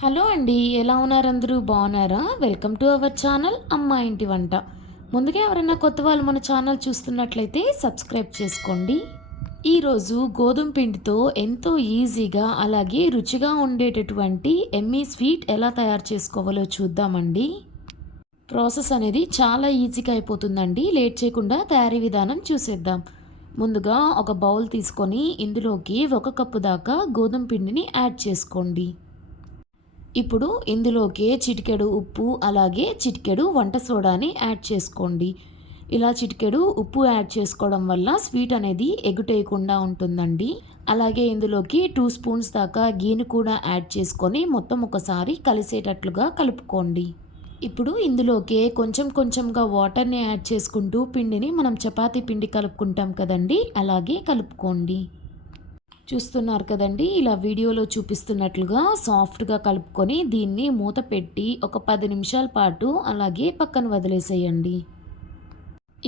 Hello అండి ఎలా ఉన్నారు అందరూ? బాగున్నారా? వెల్కమ్ టు అవర్ ఛానల్ అమ్మ ఇంటి వంట. ముందుగా ఎవరైనా కొత్త వాళ్ళు మన ఛానల్ చూస్తున్నట్లయితే సబ్స్క్రైబ్ చేసుకోండి. ఈరోజు గోధుమ పిండితో ఎంతో ఈజీగా అలాగే రుచిగా ఉండేటటువంటి ఎమ్మీ స్వీట్ ఎలా తయారు చేసుకోవాలో చూద్దామండి. ప్రాసెస్ అనేది చాలా ఈజీగా అయిపోతుందండి. లేట్ చేయకుండా తయారీ విధానం చూసేద్దాం. ముందుగా ఒక బౌల్ తీసుకొని ఇందులోకి ఒక కప్పు దాకా గోధుమ పిండిని యాడ్ చేసుకోండి. ఇప్పుడు ఇందులోకి చిటికెడు ఉప్పు అలాగే చిటికెడు వంట సోడాని యాడ్ చేసుకోండి. ఇలా చిటికెడు ఉప్పు యాడ్ చేసుకోవడం వల్ల స్వీట్ అనేది ఎగుటేయకుండా ఉంటుందండి. అలాగే ఇందులోకి టూ స్పూన్స్ దాకా గీను కూడా యాడ్ చేసుకొని మొత్తం ఒకసారి కలిసేటట్లుగా కలుపుకోండి. ఇప్పుడు ఇందులోకి కొంచెం కొంచెంగా వాటర్ని యాడ్ చేసుకుంటూ పిండిని మనం చపాతీ పిండి కలుపుకుంటాం కదండి అలాగే కలుపుకోండి. చూస్తున్నారు కదండి. ఇలా వీడియోలో చూపిస్తున్నట్లుగా సాఫ్ట్గా కలుపుకొని దీన్ని మూత పెట్టి ఒక పది నిమిషాల పాటు అలాగే పక్కన వదిలేసేయండి.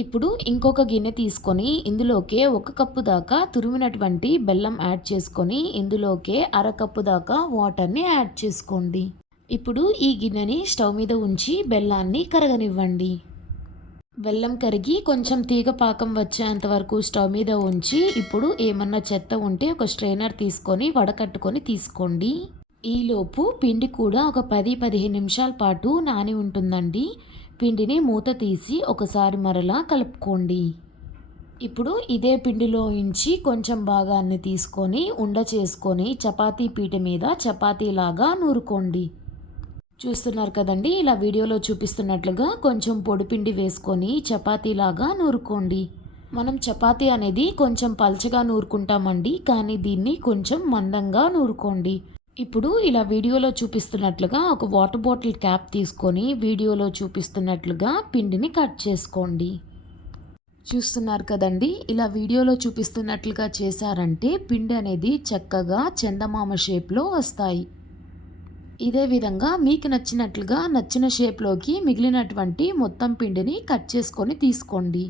ఇప్పుడు ఇంకొక గిన్నె తీసుకొని ఇందులోకే ఒక కప్పు దాకా తురిమినటువంటి బెల్లం యాడ్ చేసుకొని ఇందులోకే అరకప్పు దాకా వాటర్ని యాడ్ చేసుకోండి. ఇప్పుడు ఈ గిన్నెని స్టవ్ మీద ఉంచి బెల్లాన్ని కరగనివ్వండి. బెల్లం కరిగి కొంచెం తీగ పాకం వచ్చేంత వరకు స్టవ్ మీద ఉంచి ఇప్పుడు ఏమన్నా చెత్త ఉంటే ఒక స్ట్రైనర్ తీసుకొని వడకట్టుకొని తీసుకోండి. ఈలోపు పిండి కూడా ఒక పది పదిహేను నిమిషాల పాటు నాని ఉంటుందండి. పిండిని మూత తీసి ఒకసారి మరలా కలుపుకోండి. ఇప్పుడు ఇదే పిండిలో ఉంచి కొంచెం భాగాన్ని తీసుకొని ఉండ చేసుకొని చపాతీ పీట మీద చపాతీలాగా నూరుకోండి. చూస్తున్నారు కదండి ఇలా వీడియోలో చూపిస్తున్నట్లుగా కొంచెం పొడిపిండి వేసుకొని చపాతీలాగా నూరుకోండి. మనం చపాతీ అనేది కొంచెం పల్చగా నూరుకుంటామండి కానీ దీన్ని కొంచెం మందంగా నూరుకోండి. ఇప్పుడు ఇలా వీడియోలో చూపిస్తున్నట్లుగా ఒక వాటర్ బాటిల్ క్యాప్ తీసుకొని వీడియోలో చూపిస్తున్నట్లుగా పిండిని కట్ చేసుకోండి. చూస్తున్నారు కదండి ఇలా వీడియోలో చూపిస్తున్నట్లుగా చేశారంటే పిండి అనేది చక్కగా చందమామ షేప్లో వస్తాయి. ఇదే విధంగా మీకు నచ్చినట్లుగా నచ్చిన షేప్లోకి మిగిలినటువంటి మొత్తం పిండిని కట్ చేసుకొని తీసుకోండి.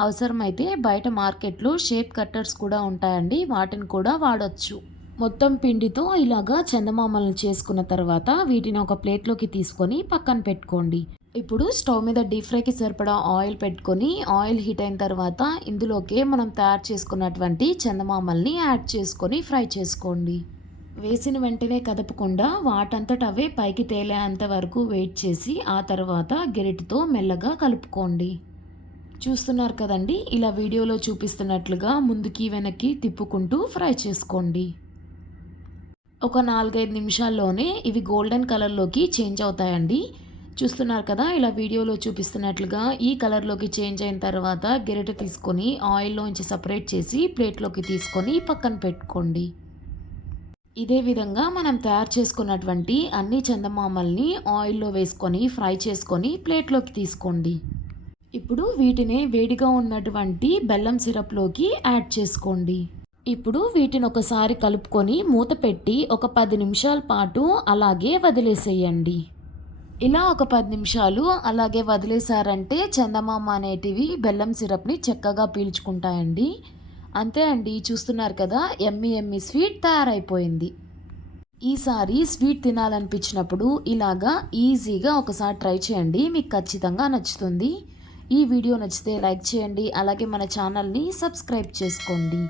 అవసరమైతే బయట మార్కెట్లో షేప్ కట్టర్స్ కూడా ఉంటాయండి. వాటిని కూడా వాడచ్చు. మొత్తం పిండితో ఇలాగా చందమామలను చేసుకున్న తర్వాత వీటిని ఒక ప్లేట్లోకి తీసుకొని పక్కన పెట్టుకోండి. ఇప్పుడు స్టవ్ మీద డీప్ ఫ్రైకి సరిపడా ఆయిల్ పెట్టుకొని ఆయిల్ హీట్ అయిన తర్వాత ఇందులోకే మనం తయారు చేసుకున్నటువంటి చందమామల్ని యాడ్ చేసుకొని ఫ్రై చేసుకోండి. వేసిన వెంటనే కదపకుండా వాటంతట అవే పైకి తేలేంత వరకు వెయిట్ చేసి ఆ తర్వాత గెరిటితో మెల్లగా కలుపుకోండి. చూస్తున్నారు కదండి ఇలా వీడియోలో చూపిస్తున్నట్లుగా ముందుకి వెనక్కి తిప్పుకుంటూ ఫ్రై చేసుకోండి. ఒక నాలుగైదు నిమిషాల్లోనే ఇవి గోల్డెన్ కలర్లోకి చేంజ్ అవుతాయండి. చూస్తున్నారు కదా ఇలా వీడియోలో చూపిస్తున్నట్లుగా ఈ కలర్లోకి చేంజ్ అయిన తర్వాత గెరిట తీసుకొని ఆయిల్లోంచి సపరేట్ చేసి ప్లేట్లోకి తీసుకొని పక్కన పెట్టుకోండి. ఇదే విధంగా మనం తయారు చేసుకున్నటువంటి అన్ని చందమామల్ని ఆయిల్లో వేసుకొని ఫ్రై చేసుకొని ప్లేట్లోకి తీసుకోండి. ఇప్పుడు వీటిని వేడిగా ఉన్నటువంటి బెల్లం సిరప్లోకి యాడ్ చేసుకోండి. ఇప్పుడు వీటిని ఒకసారి కలుపుకొని మూత పెట్టి ఒక పది నిమిషాల పాటు అలాగే వదిలేసేయండి. ఇలా ఒక పది నిమిషాలు అలాగే వదిలేశారంటే చందమామ అనేటివి బెల్లం సిరప్ని చక్కగా పీల్చుకుంటాయండి. అంతే అండి చూస్తున్నారు కదా ఎమ్మి ఎమ్మి స్వీట్ తయారైపోయింది. ఈసారి స్వీట్ తినాలనిపించినప్పుడు ఇలాగా ఈజీగా ఒకసారి ట్రై చేయండి మీకు ఖచ్చితంగా నచ్చుతుంది. ఈ వీడియో నచ్చితే లైక్ చేయండి అలాగే మన ఛానల్ని సబ్స్క్రైబ్ చేసుకోండి.